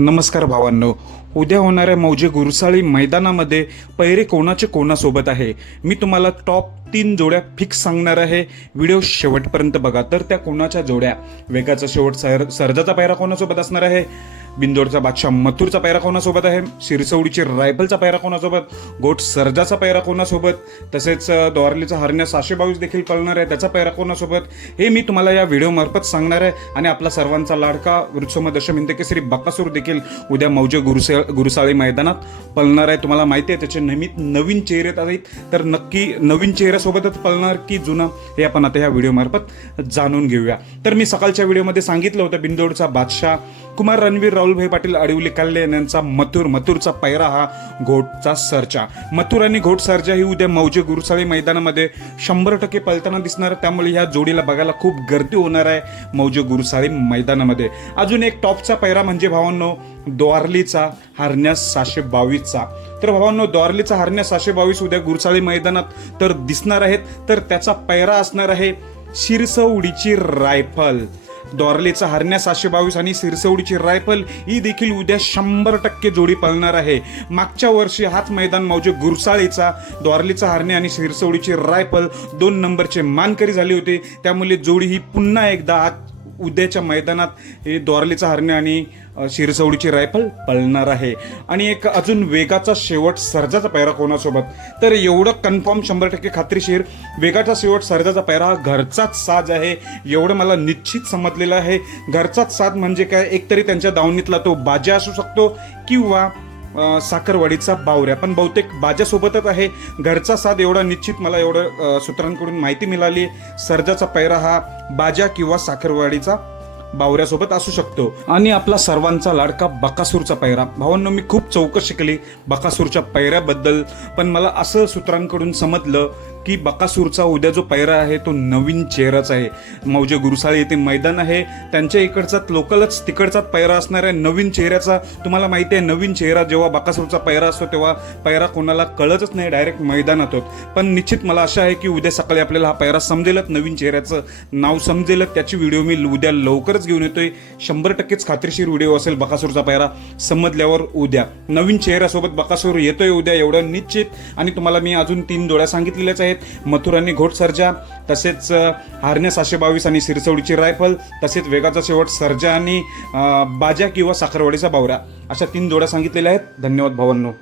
नमस्कार भावांनो. उद्या होणाऱ्या मौजे गुरुसाळी मैदानामध्ये पैरे कोणाचे कोणासोबत आहे? मी तुम्हाला टॉप तीन जोड्या फिक्स सांगणार आहे. व्हिडिओ शेवटपर्यंत बघा. तर त्या कोणाच्या जोड्या? वेगाचा शेवट सर सर्जाचा पैरा कोणासोबत असणार आहे? बिंदोडचा बादशाह मथुरचा पैरा कोणासोबत आहे? शिरसवडीची रायफलचा पैरा कोणासोबत? गोट सर्जाचा पैरा कोणासोबत? तसेच द्वारलीचा हरण्या सहाशे बावीस देखील पळणार आहे. त्याचा पैरा कोणासोबत? हे मी तुम्हाला या व्हिडिओमार्फत सांगणार आहे. आणि आपला सर्वांचा लाडका वृक्षम दशम हिंद केसरी बकासूर देखील उद्या मौजे गुरुसे गुरुसाळी मैदानात पळणार आहे. तुम्हाला माहिती आहे त्याचे निमित्त नवीन चेहरे येत आहेत. तर नक्की नवीन चेहऱ्यासोबतच पळणार की जुना हे आपण आता या व्हिडिओमार्फत जाणून घेऊया. तर मी सकाळच्या व्हिडिओमध्ये सांगितलं होतं बिंदोडचा बादशाह कुमार रणवीर राहुलभाई पाटील अडवली कल्याण यांचा मथुर मथुरचा पैरा हा घोटचा सरचा. मथुर आणि घोट सरजा ही उद्या मौजे गुरुसाळी मैदानामध्ये शंभर टक्के पळताना दिसणार. त्यामुळे ह्या जोडीला बघायला खूप गर्दी होणार आहे मौजे गुरुसाळी मैदानामध्ये. अजून एक टॉपचा पैरा म्हणजे भावांनो द्वारलीचा हरण्यास सहाशे बावीसचा तर भावांनो द्वारलीचा हरण्यास सहाशे बावीस उद्या गुरसाळी मैदानात तर दिसणार आहेत. तर त्याचा पैरा असणार आहे शिरसवडीची रायफल. द्वारलेचा हरण्या सातशे बावीस आणि सिरसवडीची रायफल ही देखील उद्या शंभर टक्के जोडी पळणार आहे. मागच्या वर्षी हाच मैदान मौजे गुरसाळीचा द्वारलीचा हरणे आणि सिरसवडीची रायफल दोन नंबरचे मानकरी झाले होते. त्यामुळे जोडी ही पुन्हा एकदा आज उद्याच्या मैदानात हे द्वारलीचा हरणे आणि शिरसवडीची रायफल पळणार आहे. आणि एक अजून वेगाचा शेवट सर्जाचा पैरा कोणासोबत? तर एवढं कन्फर्म शंभर टक्के खात्रीशीर वेगाचा शेवट सर्जाचा पैरा हा घरचाच साज आहे. एवढं मला निश्चित समजलेलं आहे. घरचाच साज म्हणजे काय? एकतरी त्यांच्या दावणीतला तो बाजा असू शकतो किंवा साखरवाडीचा बावऱ्या. पण बहुतेक बाजासोबतच आहे. घरचा साथ एवढा निश्चित मला एवढं सूत्रांकडून माहिती मिळाली. सर्जाचा पैरा हा बाजा किंवा साखरवाडीचा बावऱ्यासोबत असू शकतो. आणि आपला सर्वांचा लाडका बकासूरचा पैरा. भावांनो मी खूप चौकशी केली बकासूरच्या पैऱ्याबद्दल. पण मला असं सूत्रांकडून समजलं की बकासूरचा उद्या जो पैरा आहे तो नवीन चेहराच आहे. मौजे गुरुसाळे येथे मैदान आहे. त्यांच्या इकडचा लोकलच तिकडचाच पैरा असणार आहे. नवीन चेहऱ्याचा तुम्हाला माहिती आहे नवीन चेहरा जेव्हा बकासूरचा पैरा असतो तेव्हा पैरा कोणाला कळतच नाही डायरेक्ट मैदानात होत. पण निश्चित मला आशा आहे की उद्या सकाळी आपल्याला हा पैरा समजेलच नवीन चेहऱ्याचं नाव समजेलच. त्याची व्हिडिओ मी उद्या लवकरच घेऊन येतोय. शंभर टक्केच खात्रीशीर व्हिडिओ असेल बकासूरचा पैरा समजल्यावर उद्या. नवीन चेहऱ्यासोबत बकासूर येतोय उद्या एवढं निश्चित. आणि तुम्हाला मी अजून तीन डोळ्या सांगितलेल्याच आहेत. आहेत. मथुरांनी घोट सर्जा तसेच हारण्या सहाशे बावीस आणि सिरसवडीची रायफल तसेच वेगाचा शेवट सर्जा आणि बाज्या बाजा किंवा साखरवाडीचा बावरा अशा तीन जोड्या सांगितलेल्या आहेत. धन्यवाद भावांनो.